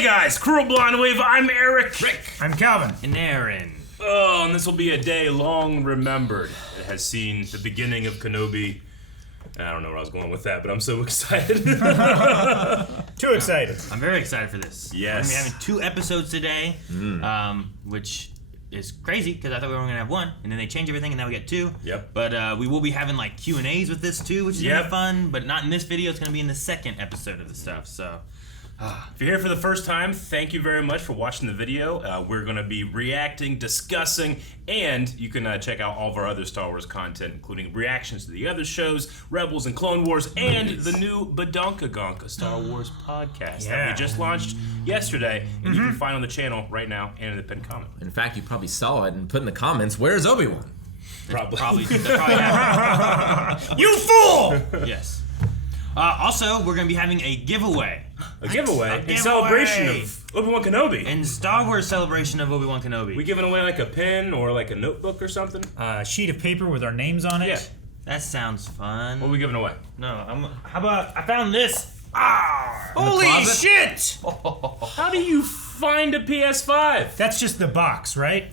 Hey guys, Cruel Blonde Wave, I'm Eric. Rick. I'm Calvin. And Aaron. Oh, and this will be a day long remembered. It has seen the beginning of Kenobi. I don't know where I was going with that, but I'm so excited. Too excited. I'm very excited for this. Yes. We're going to be having 2 episodes today, which is crazy because I thought we were only going to have 1, and then they change everything, and now we get 2. Yep. But we will be having like Q&As with this too, which is going to be fun, but not in this video. It's going to be in the second episode of the stuff, so... If you're here for the first time, thank you very much for watching the video. We're going to be reacting, discussing, and you can check out all of our other Star Wars content, including reactions to the other shows, Rebels and Clone Wars, and the new Badonka-Gonka Star Wars podcast that we just launched yesterday, and you can find on the channel right now and in the pinned comment. In fact, you probably saw it and put in the comments, where's Obi-Wan? Probably You fool! Yes. Also, we're going to be having a giveaway. A giveaway in celebration of Obi-Wan Kenobi. And Star Wars celebration of Obi-Wan Kenobi. We giving away like a pen or like a notebook or something? A sheet of paper with our names on it. Yeah. That sounds fun. What are we giving away? No, how about, I found this. Holy shit! How do you find a PS5? That's just the box, right?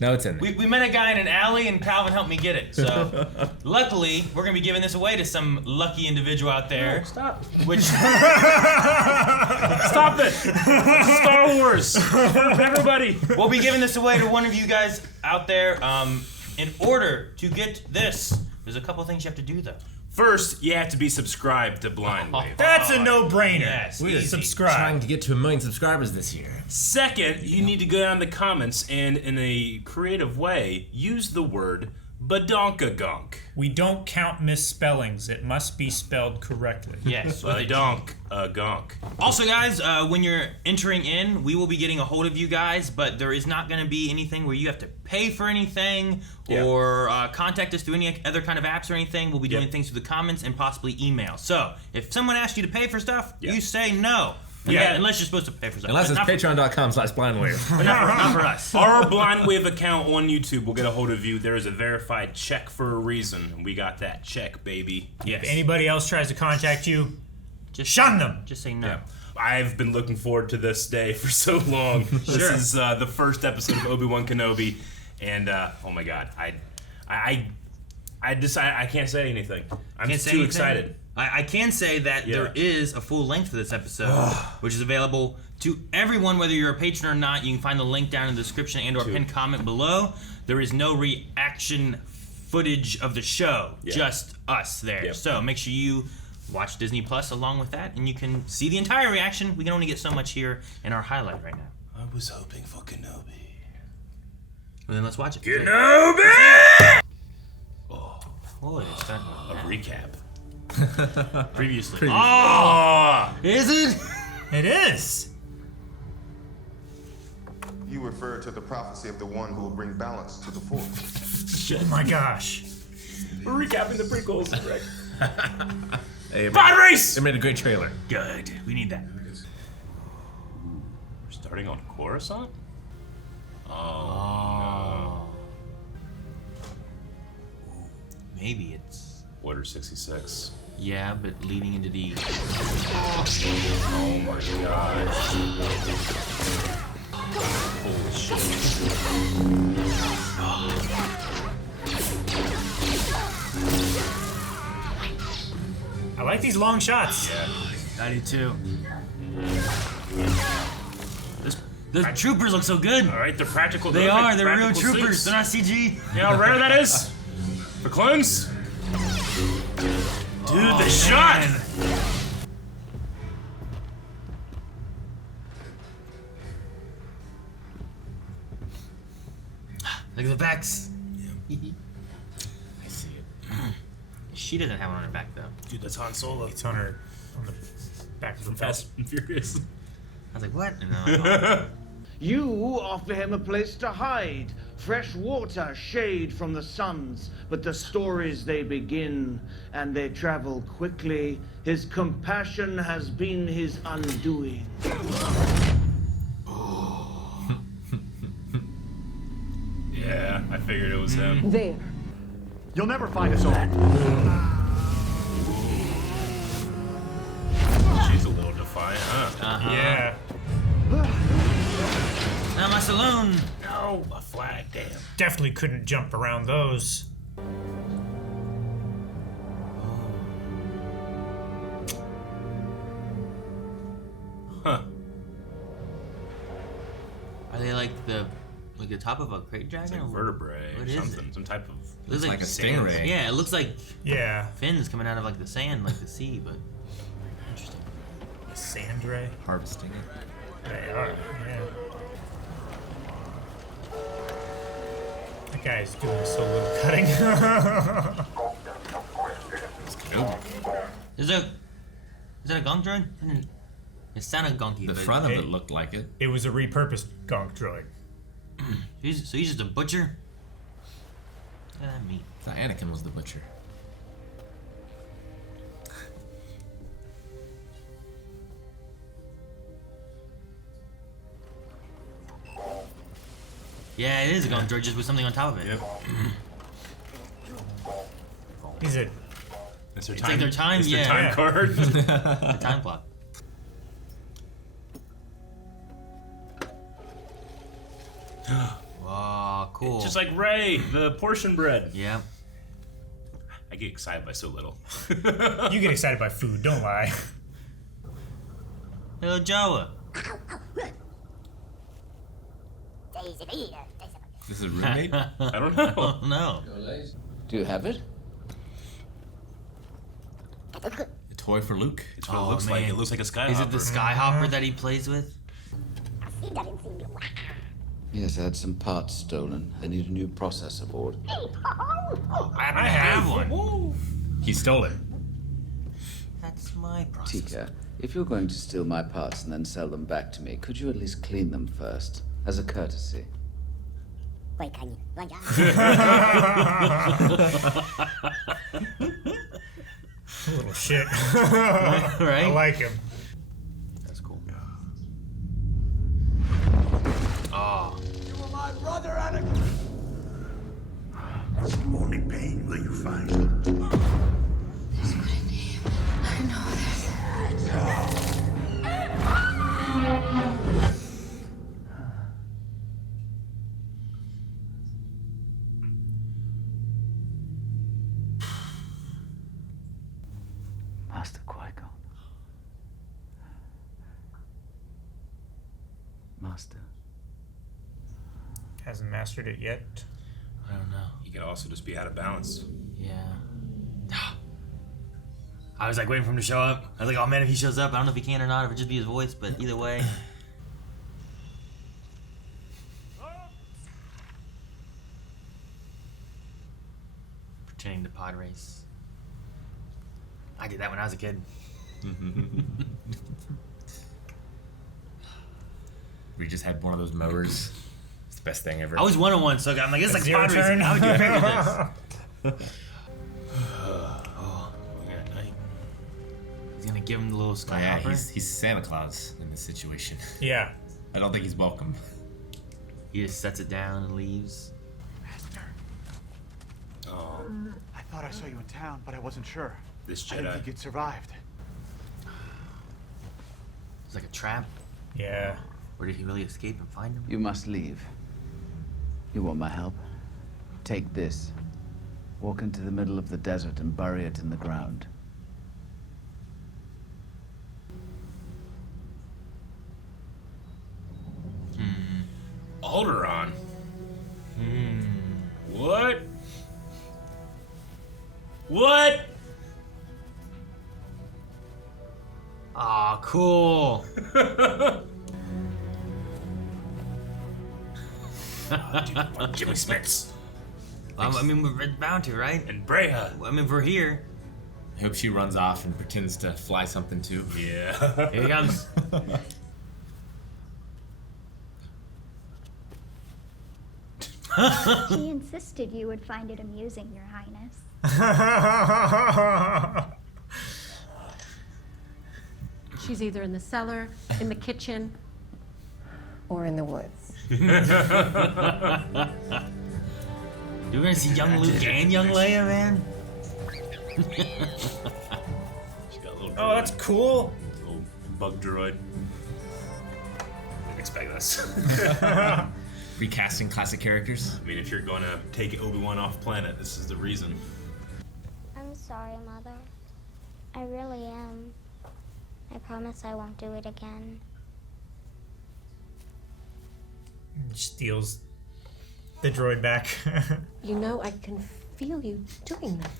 No, it's in there. We met a guy in an alley and Calvin helped me get it. So, luckily, we're going to be giving this away to some lucky individual out there. No, stop. Which... Stop it! Star Wars! Everybody! We'll be giving this away to one of you guys out there. In order to get this, there's a couple things you have to do, though. First, you have to be subscribed to Blind Wave. That's a no-brainer. Yes, We easy. subscribe. Trying to get to 1 million subscribers this year. Second, you need to go down the comments and, in a creative way, use the word Badonka-Gonk. We don't count misspellings. It must be spelled correctly. Yes. Badonka-Gonk. Also, guys, when you're entering in, we will be getting a hold of you guys, but there is not going to be anything where you have to pay for anything or contact us through any other kind of apps or anything. We'll be doing things through the comments and possibly email. So, if someone asks you to pay for stuff, you say no. Unless you're supposed to pay for stuff. Unless it's patreon.com/blindwave. But not for us. Our Blind Wave account on YouTube will get a hold of you. There is a verified check for a reason, and we got that check, baby. Yes. If anybody else tries to contact you, Just shun them. Just say no. Yeah. I've been looking forward to this day for so long. This is the first episode of Obi-Wan Kenobi, and oh my god, I can't say anything. I'm just too excited. I can say that there is a full length for this episode, which is available to everyone, whether you're a patron or not. You can find the link down in the description and or pinned comment below. There is no reaction footage of the show, just us there. Yep. So make sure you watch Disney Plus along with that, and you can see the entire reaction. We can only get so much here in our highlight right now. I was hoping for Kenobi. Well, then let's watch it. Kenobi! Oh, it's done. A recap. Previously. Oh! Is it? It is. You refer to the prophecy of the one who will bring balance to the Force. Oh my gosh. We're recapping the prequels, right? Hey, Pod race! They made a great trailer. Good. We need that. We're starting on Coruscant? Oh. Maybe it's... Order 66. Yeah, but leading into the... Oh my gosh. Holy shit. I like these long shots. Yeah. I do too. The troopers look so good. Alright, they're practical. They are. They're real practical troopers. suits. They're not CG. You know how rare that is? For clones? Dude, the shot! Look at the backs. I see it. She doesn't have one on her back though. Dude, that's Han Solo. It's on her on the back of the Fast and Furious. I was like, what? And then I'm like, You offer him a place to hide, fresh water, shade from the suns. But the stories they begin, and they travel quickly. His compassion has been his undoing. Yeah, I figured it was him. There. You'll never find us all. She's a little defiant, huh? Yeah. alone. No, a flag, damn. Definitely couldn't jump around those. Huh. Are they like the top of a crate dragon? It's like or vertebrae what or is something. it? Some type of... Looks like a sand. stingray. Yeah, it looks like Yeah. fins coming out of like the sand, like the sea, but interesting. A sand ray. Harvesting it. They are, yeah. That guy's doing so little cutting. It's Kenobi. Is that a gonk droid? It sounded gonky. The but front of it looked like it. It was a repurposed gonk droid. He's just a butcher. Look at that meat. I thought Anakin was the butcher. Yeah, it is a gonk droid, just with something on top of it. Yep. He's a It's their It's time, like their time, it's their yeah. time card. The time clock. Wow, cool. Just like Ray, the portion bread. Yeah. I get excited by so little. You get excited by food, don't lie. Hello, Jawa. This is a roommate? I don't know. Oh no. Do you have it? A toy for Luke? It's what Oh, it looks like. man. It looks like a skyhopper. Is it the Skyhopper that he plays with? Yes, I had some parts stolen. I need a new processor board. I have one. He stole it. That's my process. Tika, if you're going to steal my parts and then sell them back to me, could you at least clean them first? As a courtesy. Little shit. Right? I like him. That's cool. Oh. Only pain will you find. Master Qui-Gon. Master. Hasn't mastered it yet. I don't know. He could also just be out of balance. Yeah. I was like waiting for him to show up. I was like, oh man, if he shows up, I don't know if he can or not, if it just be his voice, but either way. Pretending to pod race. I did that when I was a kid. We just had one of those mowers. It's the best thing ever. I was 101, so I'm like, it's like It's your pod racing. turn. How would you figure this? He's gonna give him the little Oh, yeah, Skyhopper. he's Santa Claus in this situation. Yeah. I don't think he's welcome. He just sets it down and leaves. Oh, I thought I saw you in town, but I wasn't sure. this I didn't think Jedi. you'd survived. It's like a trap. Yeah. Or did he really escape and find him? You must leave. You want my help? Take this. Walk into the middle of the desert and bury it in the ground. Alderaan. What? What? Aw, cool. Jimmy Smits I mean, we're bound to, right? and Breha. I mean, if we're here, I hope she runs off and pretends to fly something too. Yeah. here he comes. She insisted you would find it amusing, Your Highness. She's either in the cellar, in the kitchen, or in the woods. You're gonna see young Luke and young Leia, man? She got a little Oh, that's cool. little bug droid. Didn't expect this. Recasting classic characters. I mean, if you're gonna take Obi-Wan off planet, this is the reason. I'm sorry, Mother. I really am. I promise I won't do it again. Steals the droid back. You know, I can feel you doing that.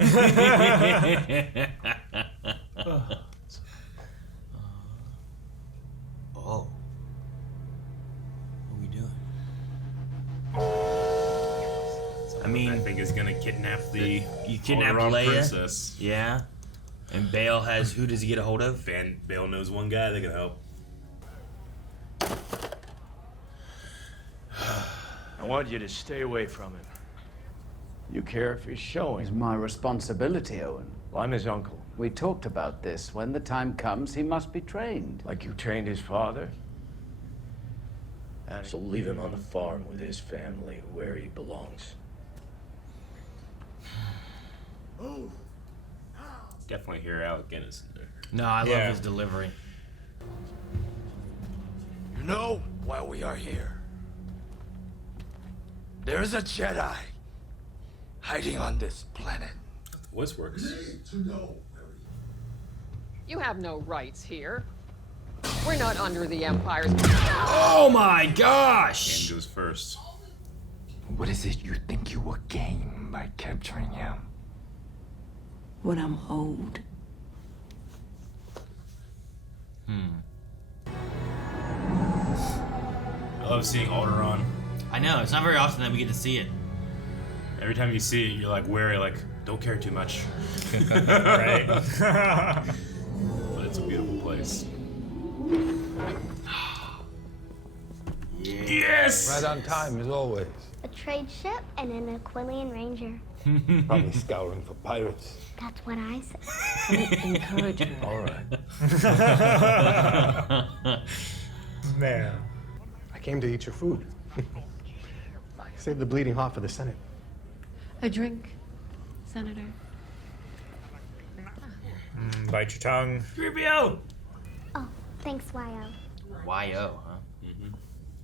Oh. What are we doing? I mean, I think is gonna kidnap the you kidnap Alderaan Leia. princess. Yeah. And Bale has, who does he get a hold of? Bale knows one guy that can help. I want you to stay away from him. You care if he's showing? It's my responsibility, Owen. Well, I'm his uncle. We talked about this. When the time comes, he must be trained. Like you trained his father? And so leave him on the farm with his family, where he belongs. Definitely hear Alec Guinness in there. No, I love his delivery. You know why we are here. There is a Jedi hiding on this planet. Voice works. You have no rights here. We're not under the Empire's... Oh my gosh! And goes first. What is it you think you will gain by capturing him? What I'm owed. I love seeing Alderaan. I know, it's not very often that we get to see it. Every time you see it, you're like wary, like, don't care too much. Right. But it's a beautiful place. Yes! Right on time, as always. A trade ship and an Aquilian Ranger. Probably scouring for pirates. That's what I said. Encourage her. All right. Man. I came to eat your food. Save the bleeding heart for the Senate. A drink, Senator. Bite your tongue. 3PO! Oh, thanks, YO. Y-O, huh?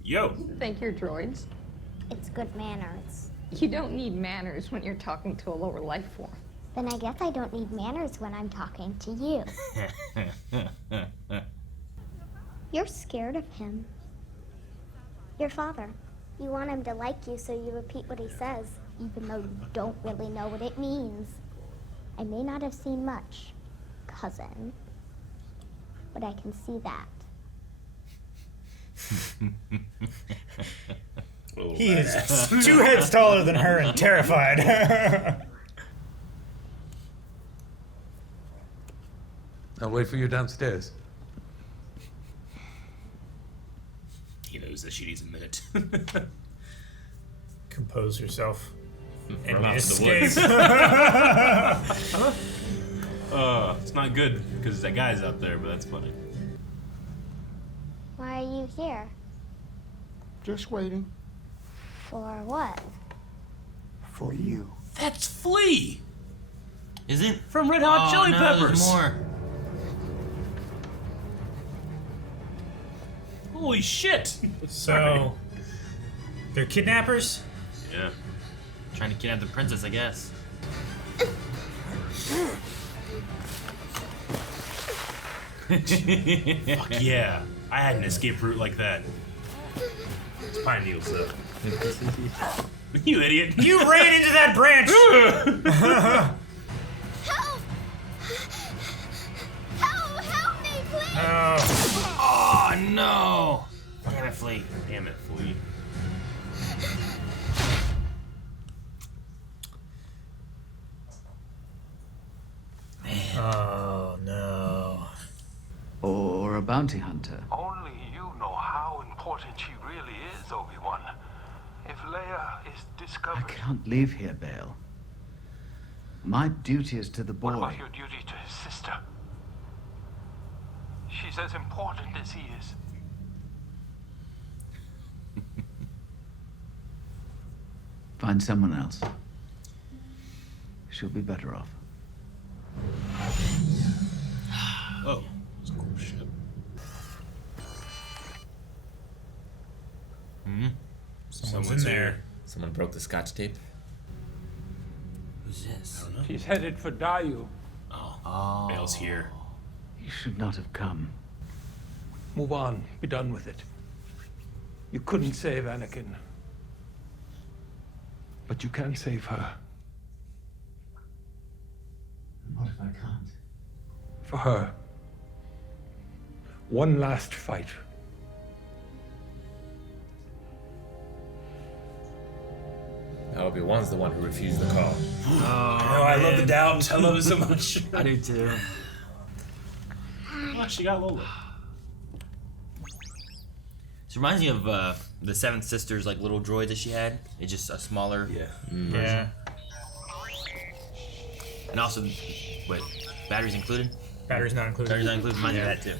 Yo! Think you're droids? It's good manners. You don't need manners when you're talking to a lower life form. Then I guess I don't need manners when I'm talking to you. You're scared of him. Your father. You want him to like you, so you repeat what he says, even though you don't really know what it means. I may not have seen much, cousin, but I can see that. He is 2 heads taller than her and terrified. I'll wait for you downstairs. He knows that she needs a minute. Compose yourself. And Run off to the escape. woods. It's not good because that guy's out there, but that's funny. Why are you here? Just waiting. For what? For you. That's Flea! Is it? From Red Hot Chili no, Peppers! There's more. Holy shit! So, they're kidnappers? Yeah. Trying to kidnap the princess, I guess. Fuck yeah. I had an escape route like that. It's pine needles, though. You idiot. You ran into that branch! Help! Help me, please! Oh. Oh no! Damn it, Flea. Damn it, Flea. Oh no. Or a bounty hunter. Only you know how important she really is, Obi-Wan. If Leia is I discovered... can't leave here, Bale. My duty is to the boy. What about your duty to his sister? She's as important as he is. Find someone else. She'll be better off. Oh. That's cool shit. Someone's in there. here. Someone broke the scotch tape. Who's this? I don't know. She's headed for Dayu. Oh, Bale's here. You should not have come. Move on. Be done with it. You couldn't save Anakin. But you can save her. What if I can't? For her. One last fight. Obi-Wan's the one who refused the call. I love the doubt. I love it so much. I do too. Oh, she got Lola. This reminds me of the Seven Sisters, like little droid that she had. It's just a smaller. Yeah. Yeah. And also, wait, batteries included? Batteries not included. Batteries not included. Reminds me of that too.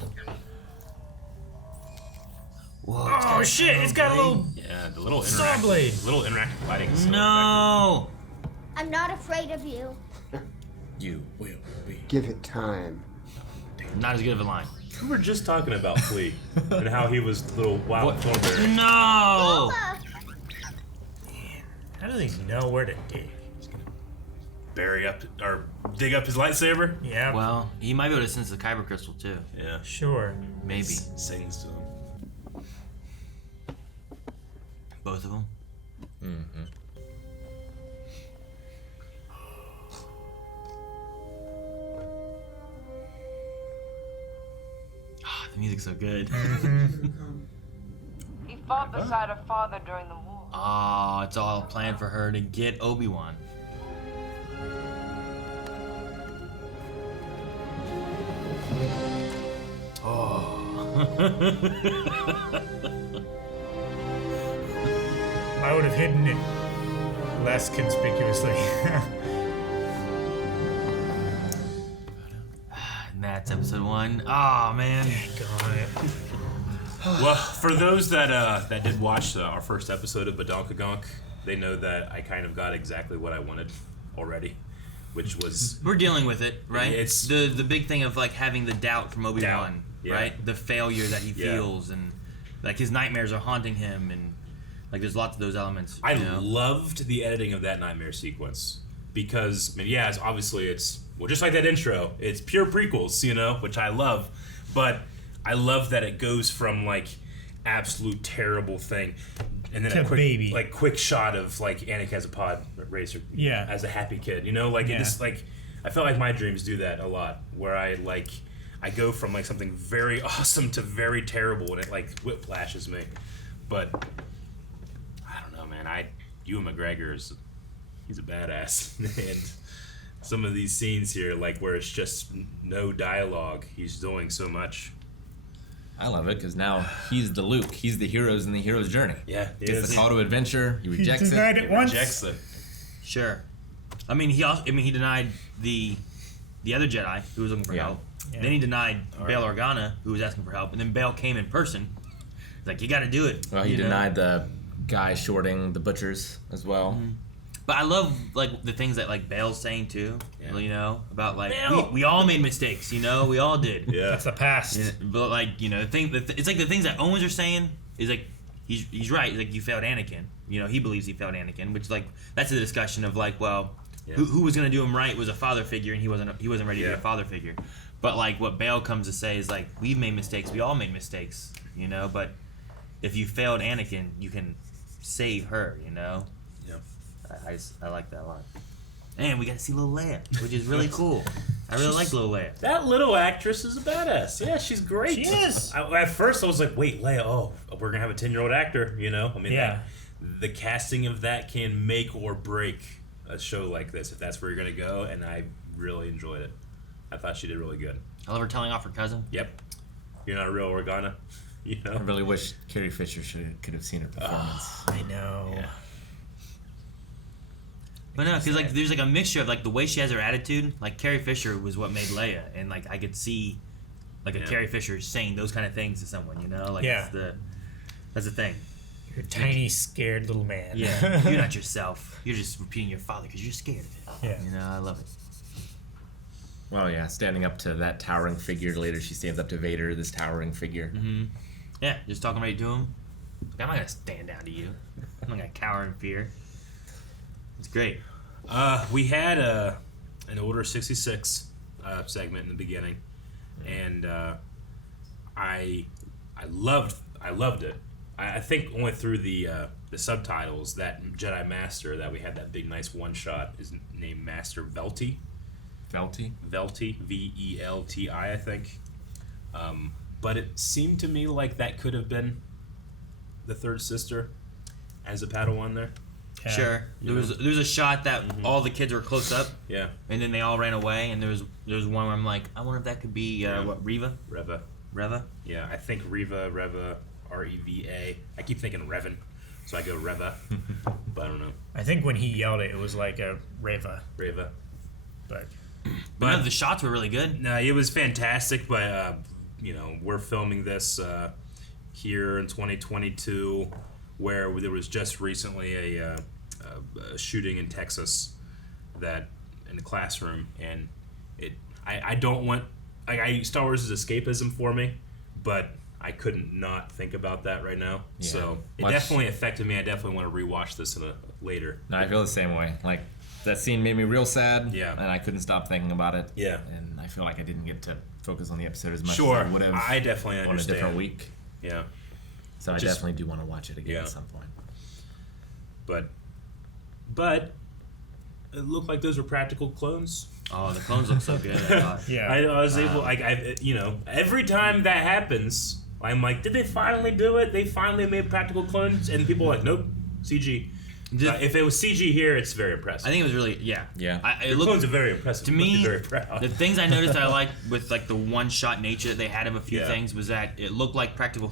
Whoa, Oh shit! It's got a little. Yeah, the little Saw interactive, blade. little interactive lighting. is so No. I'm not afraid of you. You will be. Give it time. Not as good of a line. effective. We were just talking about Flea and how he was little wild thornberry. No. How does he know where to dig? Bury up or dig up his lightsaber. Yeah. Well, he might be able to sense the kyber crystal too. Yeah. Sure. Maybe. Sings to him. Both of them. Mm-hmm. Ah, the music's so good. He fought beside her father during the war. Oh, it's all planned for her to get Obi-Wan. I would have hidden it less conspicuously. And that's episode 1. Oh man. Well, for those that did watch our first episode of Badonkagonk, they know that I kind of got exactly what I wanted already, which was We're dealing with it, right? It's the big thing of like having the doubt from Obi-Wan, Doubt, yeah. right? The failure that he Yeah. feels, and like his nightmares are haunting him, and like there's lots of those elements. I you know? loved the editing of that nightmare sequence because, I mean, yeah, it's well, just like that intro, it's pure prequels, you know, which I love, but I love that it goes from like absolute terrible thing, and then To a quick, baby. like quick shot of like Anakin as a pod racer, Yeah. as a happy kid, you know, like Yeah. it just like I feel like my dreams do that a lot, where I go from like something very awesome to very terrible, and it like whiplashes me, but. I don't know, man. Ewan McGregor he's a badass, and some of these scenes here, like where it's just no dialogue, he's doing so much. I love it because now he's the Luke. He's the heroes in the hero's journey. Yeah, he Gets is. the call to adventure. He rejects denied it. it once. Rejects it. Sure. I mean, he denied the other Jedi who was looking for Yeah. help. Yeah. Then he denied Bail Organa, who was asking for help, and then Bail came in person. He's like, you got to do it. Well, he you know? denied the guy shorting the butchers as well. Mm-hmm. But I love like the things that like Bail's saying too. Yeah. You know, about like Bail! we all made mistakes. You know, we all did. Yeah. That's the past. Yeah, but like, you know, it's like the things that Owens are saying is like he's right. Like, you failed Anakin. You know, he believes he failed Anakin, which like that's a discussion of like, well, Yeah. who was gonna do him right was a father figure, and he wasn't ready to be Yeah. a father figure. But like what Bail comes to say is like, we've made mistakes. We all made mistakes. You know, but if you failed Anakin, you can save her. You know. Yeah. I like that a lot. And we got to see little Leia, which is really cool. I really like little Leia. That little actress is a badass. Yeah, she's great. She is. At first, I was like, wait, Leia, oh, we're going to have a 10-year-old actor, you know? I mean, Yeah. the casting of that can make or break a show like this, if that's where you're going to go, and I really enjoyed it. I thought she did really good. I love her telling off her cousin. Yep. You're not a real Organa, you know? I really wish Carrie Fisher could have seen her performance. I know. Yeah. But no, because like there's like a mixture of like the way she has her attitude. Like Carrie Fisher was what made Leia, and like I could see like a Yeah. Carrie Fisher saying those kind of things to someone. You know, like Yeah. that's the thing. You're a tiny, scared little man. Yeah, you're not yourself. You're just repeating your father because you're scared of it. Yeah. You know, I love it. Well, yeah, standing up to that towering figure. Later, she stands up to Vader, this towering figure. Mm-hmm. Yeah, just talking right to him. Like, I'm not gonna stand down to you. I'm not gonna cower in fear. It's great. We had an Order 66 segment in the beginning, and I loved it. I think only through the subtitles, that Jedi Master that we had, that big nice one shot, is named Master Velti. Velti, Velti, I think. But it seemed to me like that could have been the third sister as a Padawan there. Yeah. Sure. There was a shot that all the kids were close up. Yeah. And then they all ran away, and there was one where I'm like, I wonder if that could be Reva? Reva? Yeah, I think Reva, R-E-V-A. I keep thinking Revan, so I go Reva, but I don't know. I think when he yelled it was like a Reva. But no, the shots were really good. No, it was fantastic, but we're filming this here in 2022, where there was just recently a shooting in Texas that in the classroom, and I don't want Star Wars is escapism for me, but I couldn't not think about that right now. Yeah. So it definitely affected me. I definitely want to rewatch this later. No, I feel the same way. Like, that scene made me real sad. Yeah. And I couldn't stop thinking about it. Yeah. And I feel like I didn't get to focus on the episode as much Sure. as I would have. I definitely on understand. a different week. Yeah. So I definitely do want to watch it again at some point. But it looked like those were practical clones. Oh, the clones look so good. I thought. Yeah. I was able, every time that happens, I'm like, did they finally do it? They finally made practical clones? And people are like, nope, CG. If it was CG here, it's very impressive. I think it was really, yeah. The clones are very impressive. To me, very proud. The things I noticed I liked with like the one-shot nature that they had of a few things was that it looked like practical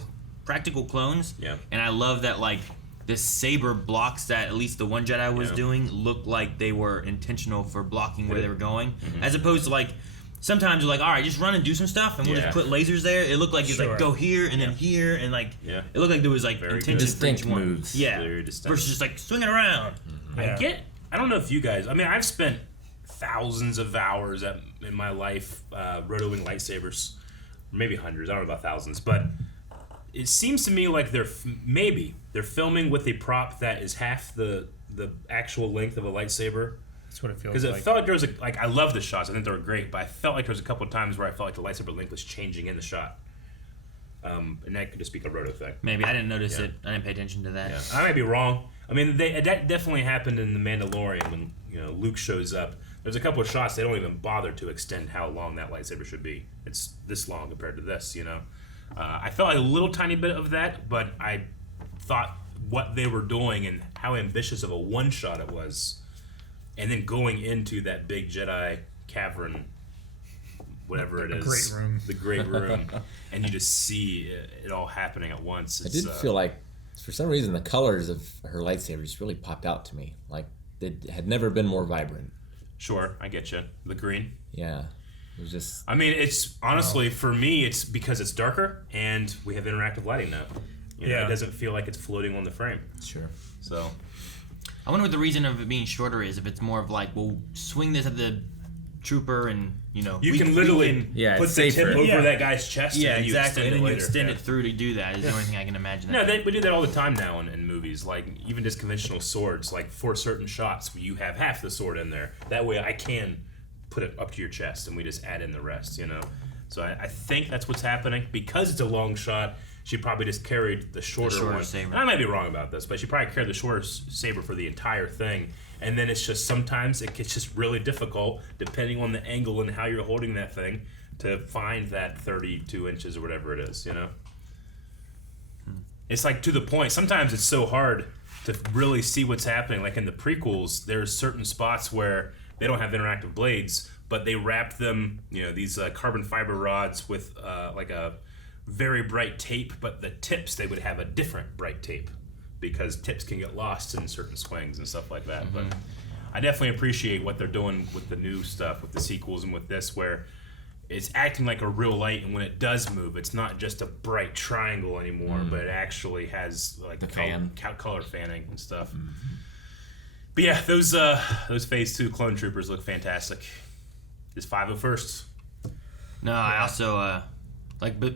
clones. Yeah. And I love that, like, the saber blocks that at least the one Jedi was doing looked like they were intentional for blocking where they were going, as opposed to like sometimes you're like, all right, just run and do some stuff, and we'll just put lasers there. It looked like it's like go here and then here, and like it looked like there was like intention distinct for each one. moves. Yeah, Very distinct. versus just like swing it around. I don't know if you guys. I mean, I've spent thousands of hours in my life rotoing lightsabers, maybe hundreds. I don't know about thousands, but it seems to me like they're filming with a prop that is half the actual length of a lightsaber. That's what it feels like. Because it felt like there was I love the shots. I think they were great, but I felt like there was a couple of times where I felt like the lightsaber length was changing in the shot. And that could just be a roto thing. Maybe I didn't notice it. I didn't pay attention to that. Yeah. I might be wrong. I mean, that definitely happened in The Mandalorian when Luke shows up. There's a couple of shots they don't even bother to extend how long that lightsaber should be. It's this long compared to this. I felt like a little tiny bit of that, but I thought what they were doing and how ambitious of a one shot it was, and then going into that big Jedi cavern, whatever it is, the great room, and you just see it all happening at once. I did feel like, for some reason, the colors of her lightsaber just really popped out to me. Like, it had never been more vibrant. Sure, I get you. The green. Yeah. It was just... I mean, it's honestly, for me, it's because it's darker and we have interactive lighting now. It doesn't feel like it's floating on the frame. Sure. So, I wonder what the reason of it being shorter is. If it's more of like, we'll swing this at the trooper and, you can literally put the tip over that guy's chest. Yeah, and exactly. And then you extend it it through to do that. Is the only thing I can imagine. No, we do that all the time now in movies. Like, even just conventional swords, like for certain shots, you have half the sword in there. That way I can put it up to your chest and we just add in the rest, So I think that's what's happening. Because it's a long shot, she probably just carried the shorter one. Saber. I might be wrong about this, but she probably carried the shorter saber for the entire thing. And then it's just sometimes it gets just really difficult, depending on the angle and how you're holding that thing, to find that 32 inches or whatever it is, It's like to the point. Sometimes it's so hard to really see what's happening. Like in the prequels, there's certain spots where they don't have interactive blades, but they wrap them, these carbon fiber rods with like a very bright tape, but the tips, they would have a different bright tape because tips can get lost in certain swings and stuff like that. But I definitely appreciate what they're doing with the new stuff, with the sequels and with this, where it's acting like a real light, and when it does move, it's not just a bright triangle anymore, but it actually has like color fanning and stuff. But yeah, those Phase 2 clone troopers look fantastic. Is 501st. No, I also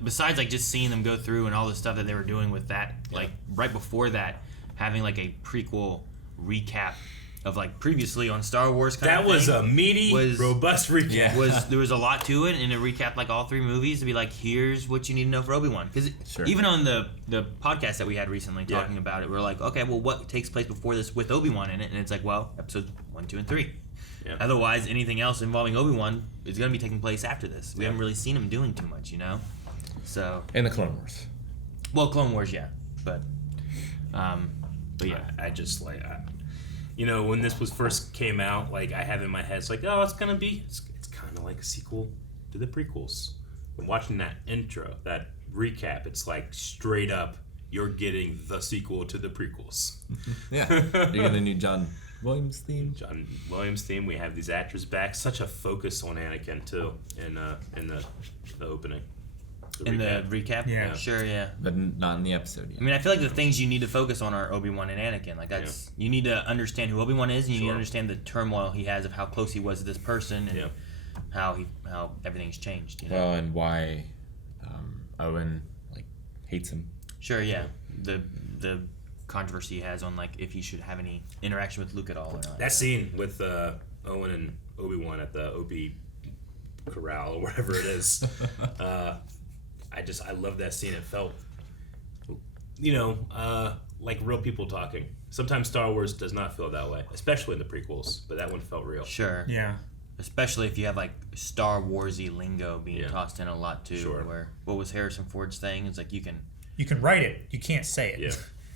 besides like just seeing them go through and all the stuff that they were doing with that, like right before that, having like a prequel recap of like previously on Star Wars kind of That thing. was a meaty, robust recap. There was a lot to it, and it recapped like all 3 movies to be like, here's what you need to know for Obi-Wan. Because even on the podcast that we had recently talking about it, we were like, okay, well, what takes place before this with Obi-Wan in it? And it's like, well, episodes 1, 2, and 3. Yeah. Otherwise, anything else involving Obi-Wan is going to be taking place after this. We haven't really seen him doing too much, you know? So. In the Clone Wars. Well, Clone Wars, yeah. But yeah. I just like... you know, when this was first came out, like, I have in my head, it's like, oh, it's kind of like a sequel to the prequels. But watching that intro, that recap, it's like straight up, you're getting the sequel to the prequels. Yeah. You're getting a new John Williams theme. John Williams theme. We have these actors back. Such a focus on Anakin, too, in the opening. In the recap? Yeah. Sure, yeah. But not in the episode yet. I mean, I feel like the things you need to focus on are Obi-Wan and Anakin. Like, that's you need to understand who Obi-Wan is, and you need to understand the turmoil he has of how close he was to this person, and how everything's changed. You know? Well, and why Owen like hates him. Sure, yeah. The controversy he has on like if he should have any interaction with Luke at all or not. That scene with Owen and Obi-Wan at the Obi Corral or whatever it is. I love that scene. It felt, like real people talking. Sometimes Star Wars does not feel that way, especially in the prequels, but that one felt real. Sure. Yeah. Especially if you have like Star Warsy lingo being tossed in a lot too. Sure. Where what was Harrison Ford's thing? It's like you can write it, you can't say it. Yeah.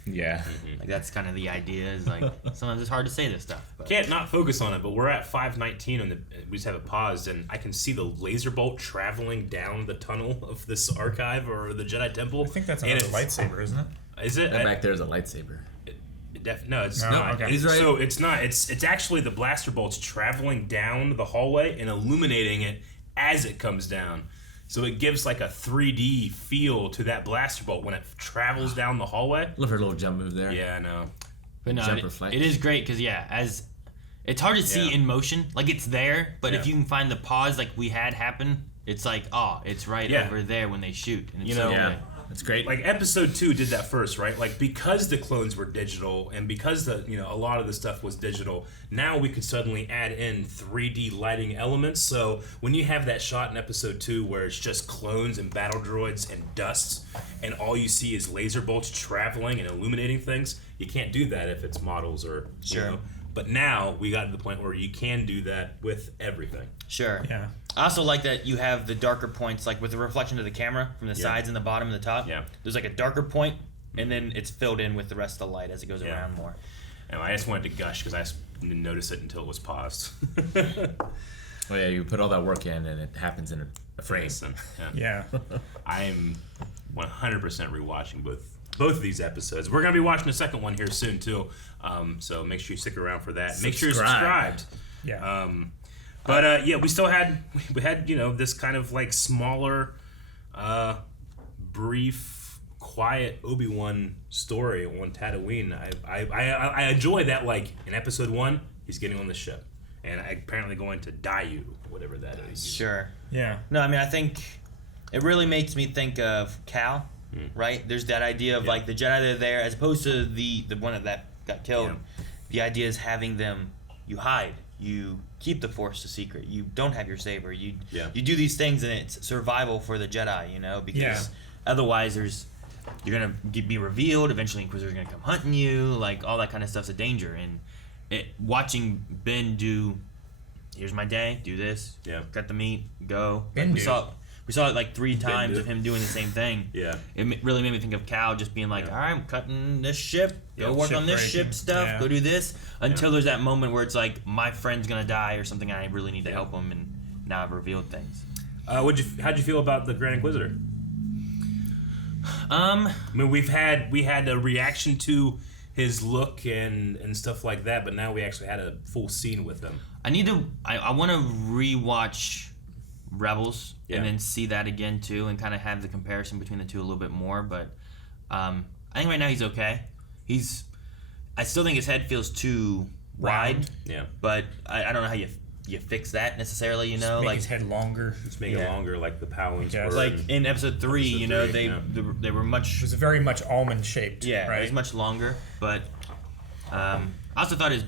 Yeah. Like that's kind of the idea. Is like sometimes it's hard to say this stuff. But. Can't not focus on it, but we're at 5:19 and we just have it paused, and I can see the laser bolt traveling down the tunnel of this archive or the Jedi Temple. I think that's another lightsaber, isn't it? Is it? That back there is a lightsaber. No, it's No, not. okay. He's right. So it's not. It's actually the blaster bolts traveling down the hallway and illuminating it as it comes down. So it gives like a 3D feel to that blaster bolt when it travels down the hallway. Love her little jump move there. Yeah, I know. But no, Jump reflect. it is great because as it's hard to see in motion. Like it's there, but if you can find the pause like we had happen, it's like it's right over there when they shoot. And it's it's great. Like episode 2 did that first, right? Like because the clones were digital and because a lot of the stuff was digital, now we could suddenly add in 3D lighting elements. So when you have that shot in episode 2 where it's just clones and battle droids and dust and all you see is laser bolts traveling and illuminating things, you can't do that if it's models or you know. But now we got to the point where you can do that with everything. Sure. Yeah. I also like that you have the darker points, like with the reflection of the camera from the sides and the bottom and the top. Yeah. There's like a darker point, and then it's filled in with the rest of the light as it goes around more. And I just wanted to gush because I didn't notice it until it was paused. Well, yeah, you put all that work in, and it happens in a frame. Yeah. I'm 100% rewatching both of these episodes. We're gonna be watching the second one here soon too. So make sure you stick around for that. Make sure you're subscribed. Yeah. We still had this kind of like smaller, brief, quiet Obi-Wan story on Tatooine. I enjoy that. Like in episode 1, he's getting on the ship, and apparently going to Dayu, whatever that is. Sure. Yeah. No, I mean I think it really makes me think of Cal. Right? There's that idea of like the Jedi that are there as opposed to the one that got killed. Yeah. The idea is having them, you hide, you keep the Force a secret, you don't have your saber, you do these things and it's survival for the Jedi, because otherwise you're gonna be revealed, eventually Inquisitor's gonna come hunting you, like all that kind of stuff's a danger. And watching Ben do, here's my day, do this, cut the meat, go. We saw it like 3 times of him doing the same thing. Yeah. It really made me think of Cal just being like, all right, I'm cutting this ship. Go work on this ship stuff. Yeah. Go do this. Until there's that moment where it's like, my friend's going to die or something. I really need to help him. And now I've revealed things. How'd you feel about the Grand Inquisitor? I mean, we had a reaction to his look and stuff like that, but now we actually had a full scene with him. I want to rewatch Rebels and then see that again too and kind of have the comparison between the two a little bit more, but I think right now he's okay. I still think his head feels too wide, Yeah. but I don't know how you you fix that necessarily, you know, Make like his head longer. Just make it longer, like the Powings were. like in episode 3, you know, they were much. It was very much almond shaped. Yeah, right? it was much longer, but I also thought I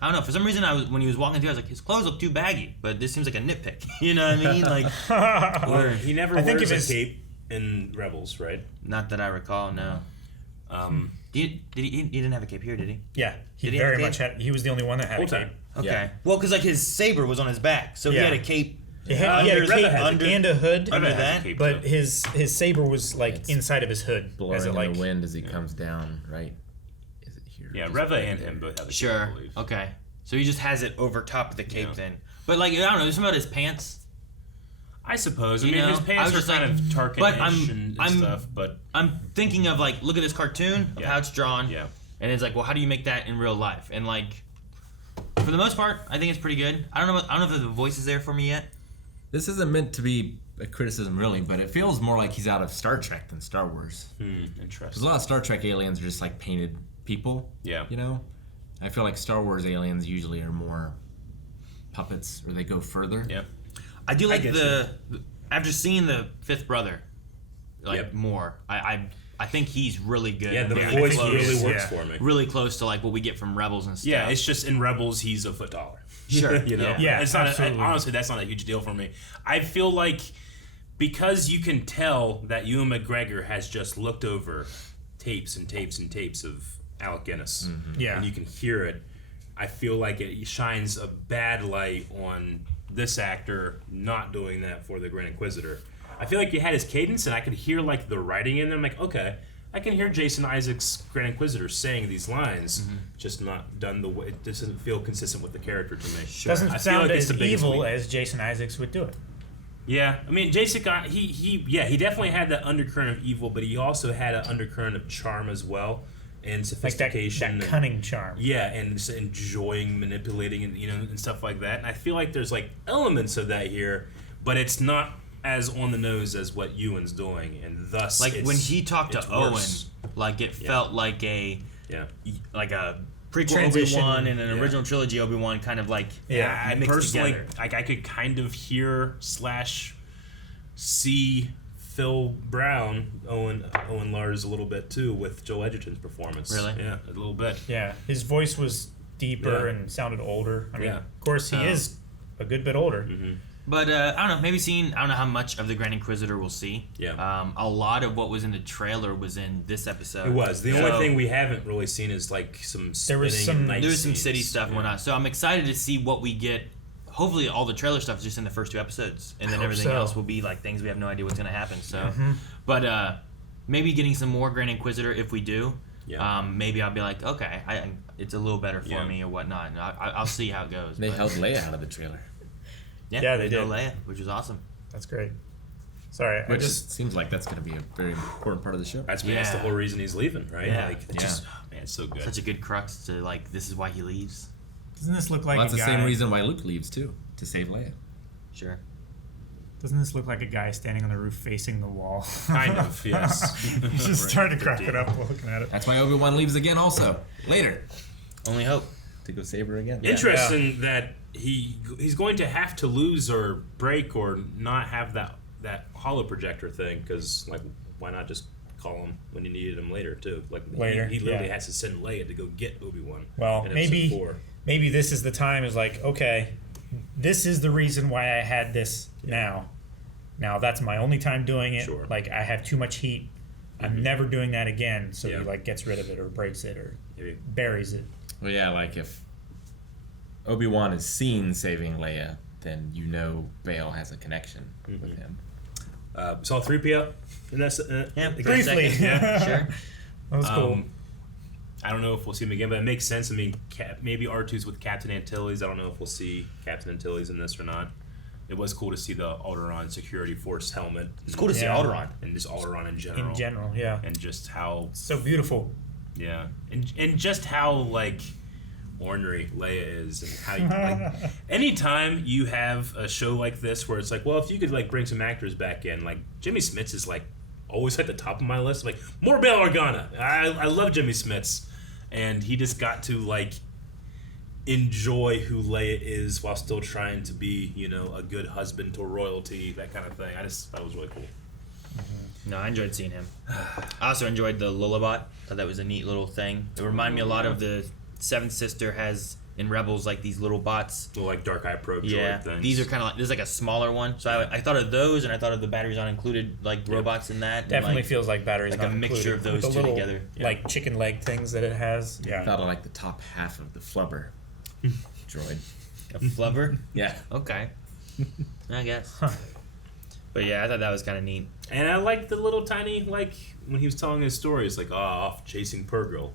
don't know, for some reason when he was walking through, I was like, his clothes look too baggy, but this seems like a nitpick. You know what I mean? Like, he never wears a cape in Rebels, right? Not that I recall, no. He didn't have a cape here, did he? Yeah, he very much had. He was the only one that had a cape. Okay. Yeah. Well, because like his saber was on his back, so he had a cape. He had a cape and a hood under that, but his saber was like inside of his hood, blowing as it like in the wind as he comes down. Right? Is it here? Yeah, Reva and him both have a cape, I believe. Okay. So he just has it over top of the cape then. But like I don't know, there's something about his pants. I suppose. I You mean, know, his pants I was are kind of but Tarkin-ish and stuff, but I'm thinking of like, look at this cartoon of how it's drawn. Yeah. And it's like, well, how do you make that in real life? And like, for the most part, I think it's pretty good. I don't know if the voice is there for me yet. This isn't meant to be a criticism, really, but it feels more like he's out of Star Trek than Star Wars. Interesting. Because a lot of Star Trek aliens are just like painted people. Yeah. You know, I feel like Star Wars aliens usually are more puppets, or they go further. Yeah. I do like after seeing the fifth brother, like more. I think he's really good. Yeah, the Very voice close. really works for me. Really close to like what we get from Rebels and stuff. Yeah, it's just in Rebels he's a foot taller. Sure. You know? Yeah, it's not absolutely. honestly, that's not a huge deal for me. I feel like because you can tell that Ewan McGregor has just looked over tapes and tapes and tapes of Alec Guinness. Yeah. And you can hear it. I feel like it shines a bad light on this actor not doing that for the Grand Inquisitor. I feel like he had his cadence, and I could hear like the writing in there. I'm like, okay, I can hear Jason Isaacs' Grand Inquisitor saying these lines, just not done the way. It doesn't feel consistent with the character to me. Doesn't I feel sound like as it's the biggest evil weakness. as Jason Isaacs would do it. Yeah, I mean, Jason got he definitely had that undercurrent of evil, but he also had an undercurrent of charm as well, and sophistication, that cunning charm. Yeah, and just enjoying manipulating and and stuff like that. And I feel like there's like elements of that here, but it's not as on the nose as what Ewan's doing, and thus like when he talked to Owen, worse. like it felt like a like a prequel Transition. Obi-Wan and an original trilogy Obi-Wan kind of like I mixed personally together. like I could kind of hear / see Phil Brown, Owen Lars a little bit too with Joel Edgerton's performance. Really? Yeah, a little bit. Yeah, his voice was deeper Yeah. and sounded older. I mean, Yeah. of course, he is a good bit older. But I don't know. Maybe I don't know how much of the Grand Inquisitor we'll see. Yeah. A lot of what was in the trailer was in this episode. It was. The only thing we haven't really seen is like some There was spinning and night There was some scenes. city stuff and whatnot. So I'm excited to see what we get. Hopefully, all the trailer stuff is just in the first 2 episodes, and then hope everything so. else will be like things we have no idea what's going to happen. So, but maybe getting some more Grand Inquisitor if we do. Yeah. Maybe I'll be like, okay, it's a little better for me or whatnot. And I'll see how it goes. They but- held Leia out of the trailer. Yeah, they no did. Leia, which was awesome. That's great. Sorry, I Which just seems like that's going to be a very important part of the show. That's the whole reason he's leaving, right? Yeah. Like, it's just, oh, man, it's so good. Such a good crux to like. This is why he leaves. doesn't this look like Well, that's a the guy? same reason why Luke leaves too, to save Leia. Sure. Doesn't this look like a guy standing on the roof facing the wall? Kind of, yes. He's just starting to crack it up looking at it. That's why Obi-Wan leaves again also, later. Only hope. To go save her again. Interesting that he's going to have to lose or break or not have that holo projector thing, because like why not just call him when you needed him later too? Like Later, he literally yeah. has to send Leia to go get Obi-Wan. Well, in maybe episode 4. maybe this is the time. Is like, okay, this is the reason why I had this now. Now that's my only time doing it. Sure. Like I have too much heat. I'm never doing that again. So Yeah. he like gets rid of it or breaks it or Maybe. buries it. Well, yeah, like if Obi-Wan is seen saving Leia, then you know Bail has a connection with him. Saw 3PO in that. Yeah, Briefly. Yeah, sure. That was cool. I don't know if we'll see him again, but it makes sense. I mean, maybe R2's with Captain Antilles. I don't know if we'll see Captain Antilles in this or not. It was cool to see the Alderaan Security Force helmet. It's cool to see Yeah. Alderaan. And just Alderaan in general. In general, yeah. And just how, So beautiful. yeah. And just how, like, ornery Leia is. And how, you, like, anytime you have a show like this where it's like, well, if you could, like, bring some actors back in, like, Jimmy Smits is, like, always at the top of my list. Like, more Bail Organa. I love Jimmy Smits. And he just got to, like, enjoy who Leia is while still trying to be, you know, a good husband to royalty, that kind of thing. I just thought it was really cool. No, I enjoyed seeing him. I also enjoyed the Lullabot. Thought that was a neat little thing. It reminded me a lot of the Seventh Sister has in Rebels, like these little bots. Little, like, Dark Eye Probe yeah, droid things. These are kind of like, there's like a smaller one. So I thought of those, and I thought of the batteries not included, like robots in that. Definitely like, feels like batteries like not a mixture included. of those With the two little, together. like chicken leg things that it has. I thought of like the top half of the flubber droid. A flubber? Yeah. Okay. I guess. But yeah, I thought that was kind of neat. And I liked the little tiny, like, when he was telling his story, it's like, off chasing Purrgil.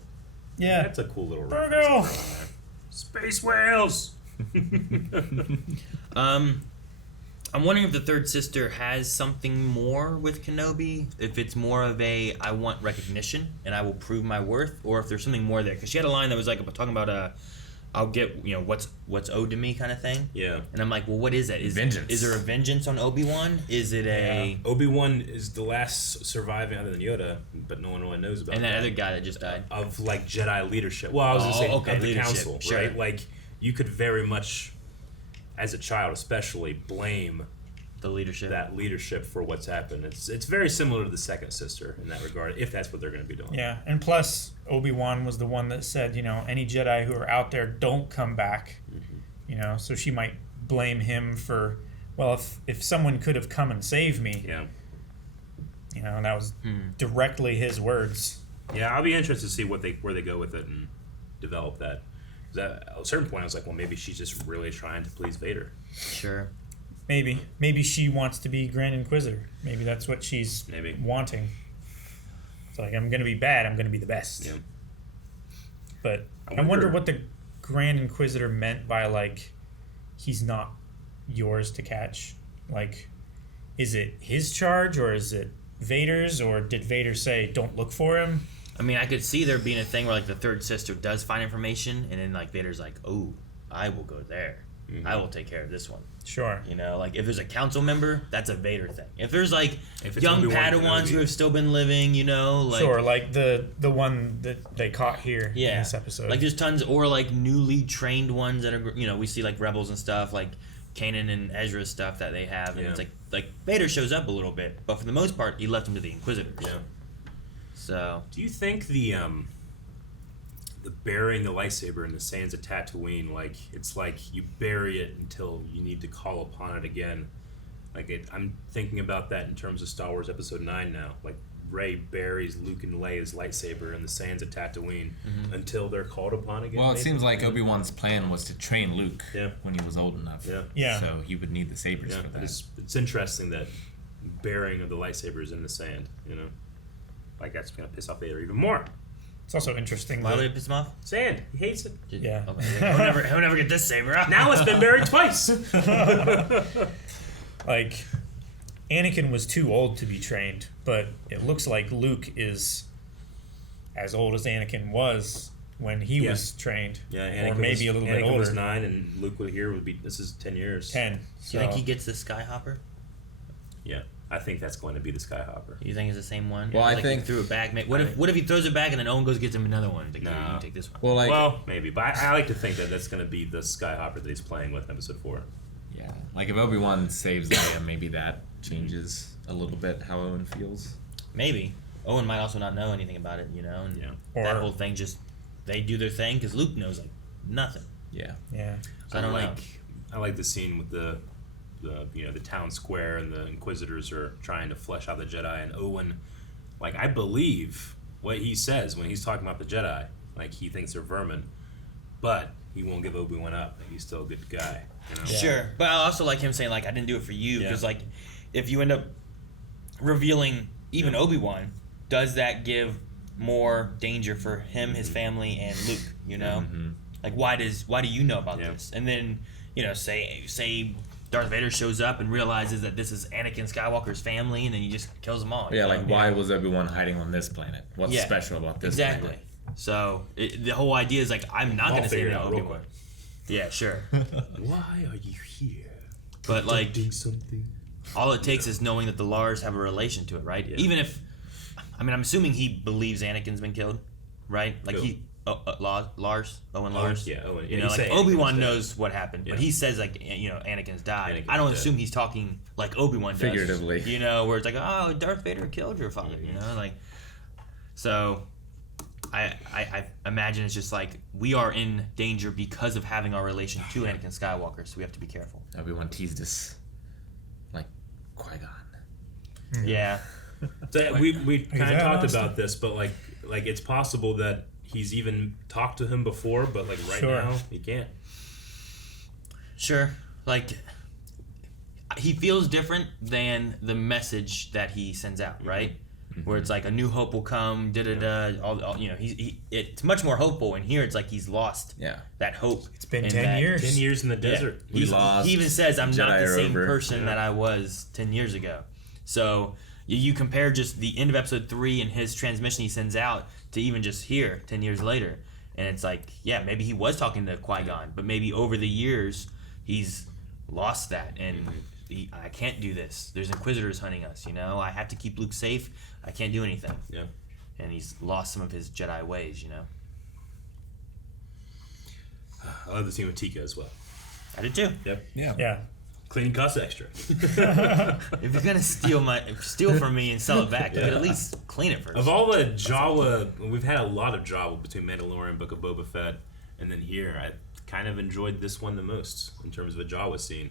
Yeah. That's a cool little Purrgil! reference. Space whales! I'm wondering if the third sister has something more with Kenobi. If it's more of a I want recognition and I will prove my worth, or if there's something more there. Because she had a line that was like talking about I'll get what's owed to me kind of thing. Yeah. And I'm like, well, what is that? Is there a vengeance on Obi-Wan? Is it a Obi-Wan is the last surviving other than Yoda, but no one really knows about. And that other guy that just died of like Jedi leadership. Well, I was gonna say of the leadership. council, Sure. right? Like you could very much, as a child especially, blame the leadership. That leadership for what's happened. It's very similar to the second sister in that regard, if that's what they're going to be doing. Yeah, and plus Obi-Wan was the one that said, any Jedi who are out there don't come back. Mm-hmm. So she might blame him for, well, if someone could have come and saved me. Yeah. And that was directly his words. Yeah, I'll be interested to see where they go with it and develop that. 'Cause at a certain point, I was like, well, maybe she's just really trying to please Vader. Sure. Maybe she wants to be Grand Inquisitor. Maybe that's what she's wanting. It's like, I'm going to be bad. I'm going to be the best. Yeah. But I wonder what the Grand Inquisitor meant by, like, he's not yours to catch. Like, is it his charge or is it Vader's? Or did Vader say, don't look for him? I mean, I could see there being a thing where, like, the third sister does find information, and then, like, Vader's like, oh, I will go there. Mm-hmm. I will take care of this one. Sure. Like, if there's a council member, that's a Vader thing. If there's, like, young Obi-Wan Padawans who have still been living, like... Sure, like the one that they caught here in this episode. Like, there's tons, or, like, newly trained ones that are, we see, like, Rebels and stuff, like Kanan and Ezra stuff that they have, and it's like, Vader shows up a little bit, but for the most part, he left him to the Inquisitors. Yeah. So... Do you think the burying the lightsaber in the sands of Tatooine, like, it's like you bury it until you need to call upon it again. Like, I'm thinking about that in terms of Star Wars Episode 9 now. Like, Rey buries Luke and Leia's lightsaber in the sands of Tatooine until they're called upon again. Well, it seems like Obi-Wan's plan was to train Luke Yeah. when he was old enough. Yeah. So he would need the sabers for that. It's interesting that burying of the lightsabers in the sand, Like, that's going to piss off Vader even more. It's also interesting. Why would it piss him off? Sand. He hates it. Yeah. Okay. He'll never get this saber out. Now it's been buried twice. Like, Anakin was too old to be trained, but it looks like Luke is as old as Anakin was when he was trained. Yeah, Anakin or maybe a little bit older. Anakin was 9, and Luke would be. This is 10 years. 10. Do you think he gets the Skyhopper? Yeah, I think that's going to be the Skyhopper. You think it's the same one? Well, I like think he threw it back. What if he throws it back and then Owen goes gets him another one? Like, Nah. you can take this one. Well, maybe, but I like to think that that's going to be the Skyhopper that he's playing with in Episode 4. Yeah, like if Obi-Wan saves Leia, maybe that changes a little bit how Owen feels. Maybe Owen might also not know anything about it, and that whole thing they do their thing because Luke knows like nothing. Yeah. So I don't know. I like the scene with the town square and the Inquisitors are trying to flesh out the Jedi, and Owen, like, I believe what he says when he's talking about the Jedi. Like, he thinks they're vermin, but he won't give Obi-Wan up. Like, he's still a good guy. Sure, but I also like him saying like I didn't do it for you because like if you end up revealing even Obi-Wan, does that give more danger for him, his family, and Luke? Like why do you know about this? And then say Darth Vader shows up and realizes that this is Anakin Skywalker's family, and then he just kills them all. Yeah, like why was Obi-Wan hiding on this planet? What's special about this planet? Exactly. So the whole idea is like I'm not going to say that Obi-Wan. Yeah, sure. Why are you here? But like, something. All it takes is knowing that the Lars have a relation to it, right? Yeah. Even if, I'm assuming he believes Anakin's been killed, right? Like Owen Lars. Yeah, Owen. You Yeah, know, he's like saying Obi-Wan Anakin's knows what happened, but he says like Anakin's died. I don't assume he's talking like Obi-Wan does. Figuratively. You know, where it's like, oh, Darth Vader killed your father. You know, like so. I imagine it's just like we are in danger because of having our relation to Anakin Skywalker, so we have to be careful. Obi-Wan teased us like Qui-Gon. Yeah. So we kind of talked about this, but like it's possible that he's even talked to him before, but like right now he can't. Sure. Like he feels different than the message that he sends out, right? Where it's like a new hope will come, all you know, it's much more hopeful, and here it's like he's lost that hope. It's been 10 years. 10 years in the desert. He even says, I'm not the same over. person that I was 10 years ago. So you compare just the end of episode 3 and his transmission he sends out to even just here 10 years later, and it's like, yeah, maybe he was talking to Qui-Gon, but maybe over the years he's lost that, and I can't do this. There's Inquisitors hunting us, you know? I have to keep Luke safe. I can't do anything. Yeah. And he's lost some of his Jedi ways, you know? I love the scene with Tika as well. I did too. Yep. Yeah. Cleaning costs extra. If you're gonna steal from me and sell it back, you could at least clean it first. Of all the Jawa, we've had a lot of Jawa between Mandalorian, Book of Boba Fett, and then here. I kind of enjoyed this one the most in terms of a Jawa scene.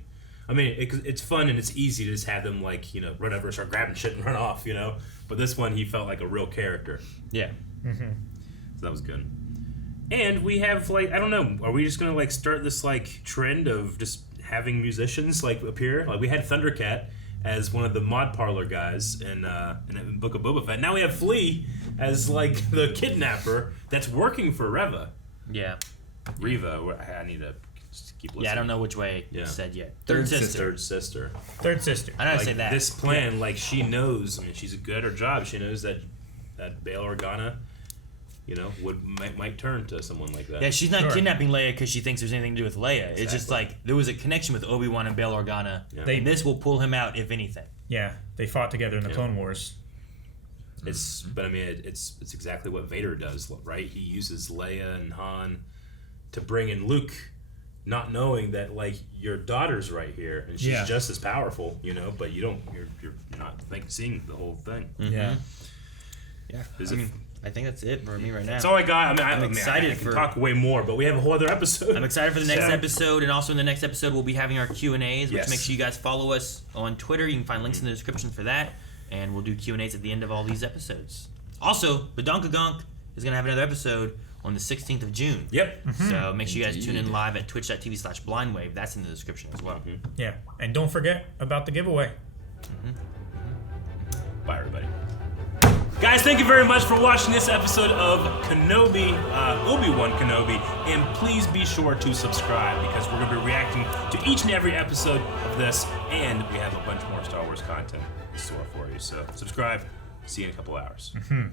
I mean, it's fun and it's easy to just have them like, you know, run over, start grabbing shit and run off, you know. But this one, he felt like a real character. Yeah. Mm-hmm. So that was good. And we have like, I don't know, are we just gonna like start this like trend of just having musicians like appear? Like we had Thundercat as one of the mod parlor guys in Book of Boba Fett. Now we have Flea as like the kidnapper that's working for Reva. Yeah. Reva. I need to just keep listening. Yeah, I don't know which way it's said yet. Third sister. Third sister. I know how to like say that. This plan, like she knows. I mean, she's good at her job. She knows that Bail Organa, you know, might turn to someone like that. Yeah, she's not kidnapping Leia because she thinks there's anything to do with Leia. Exactly. It's just like there was a connection with Obi-Wan and Bail Organa. Yeah. And this will pull him out, if anything. Yeah, they fought together in the Clone Wars. But I mean, it's exactly what Vader does, right? He uses Leia and Han to bring in Luke, not knowing that like your daughter's right here and she's just as powerful, you know. But you're not seeing the whole thing. Mm-hmm. Yeah. Yeah. I think that's it for me right now. That's all I got. I'm excited I can talk way more, but we have a whole other episode. I'm excited for the next episode, and also in the next episode we'll be having our Q&As, which make sure you guys follow us on Twitter. You can find links in the description for that, and we'll do Q&As at the end of all these episodes. Also, Badonkagunk is going to have another episode on the 16th of June. Yep. Mm-hmm. So make sure you guys tune in live at twitch.tv/blindwave. That's in the description as well. Mm-hmm. Yeah, and don't forget about the giveaway. Bye, everybody. Guys, thank you very much for watching this episode of Kenobi, Obi-Wan Kenobi, and please be sure to subscribe because we're going to be reacting to each and every episode of this, and we have a bunch more Star Wars content in store for you. So subscribe. See you in a couple hours. Mm-hmm.